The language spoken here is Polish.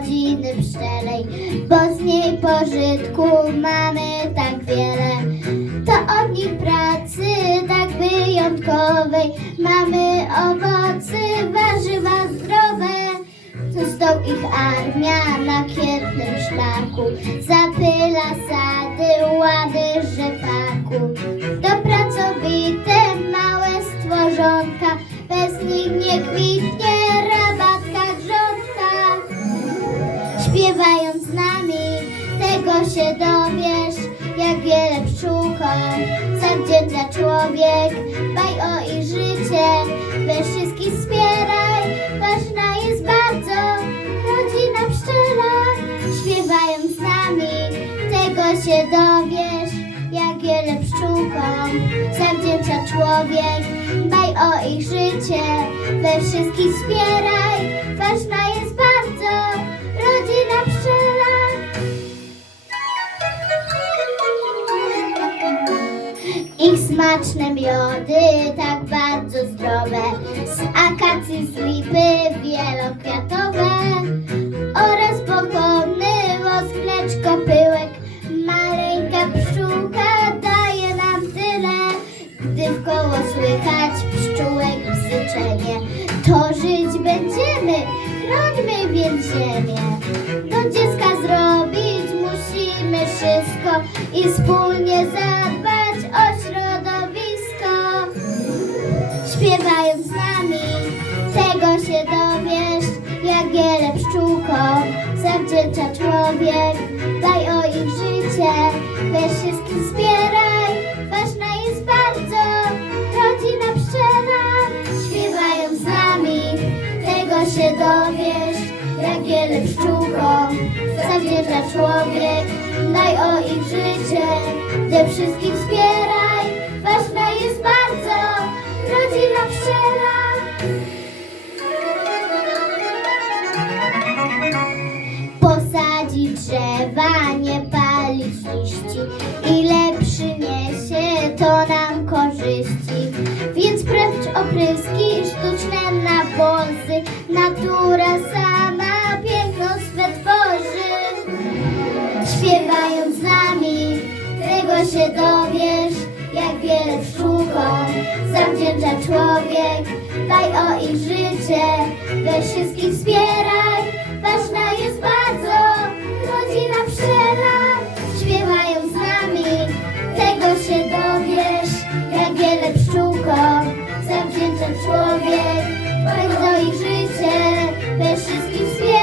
rodziny pszczelej, bo z niej pożytku mamy tak wiele. To od nich pracy tak wyjątkowej mamy owoce, warzywa zdrowe. Został ich armia na kwietnym szlaku, zapyla sady, łady rzepaku. To pracowite małe stworzonka, bez nich nie kwitnie Śpiewając z nami, tego się dowiesz, jak wiele pszczółkom zawdzięcza człowiek. Dbaj o ich życie, we wszystkich wspieraj, ważna jest bardzo rodzina pszczela. Śpiewając z nami, tego się dowiesz, jak wiele pszczółkom zawdzięcza człowiek. Dbaj o ich życie, we wszystkich wspieraj, ważna jest bardzo Ich smaczne miody, tak bardzo zdrowe, z akacji, z lipy wielokwiatowe oraz pokorny wosk, mleczko, pyłek. Maleńka pszczółka daje nam tyle, gdy w koło słychać pszczółek bzyczenie. To żyć będziemy, chrońmy więc ziemię. Do dziecka zrobić musimy wszystko i wspólnie zadbać zawdzięcza człowiek. Daj o ich życie, we wszystkim wspieraj, ważna jest bardzo rodzina pszczela. Śpiewając z nami, tego się dowiesz, jak wiele pszczółkom zawdzięcza człowiek. Daj o ich życie, ze wszystkich wspieraj, drzewa, nie palić liści, ile przyniesie to nam korzyści. Więc precz opryski, sztuczne nawozy, natura sama piękno swe tworzy. Śpiewając z nami, tego się dowiesz, jak wiele pszczółkom zawdzięcza człowiek. Dbaj o ich życie, we wszystkich wspieraj, człowiek. Dbaj o ich życie, we wszystkich wspieraj,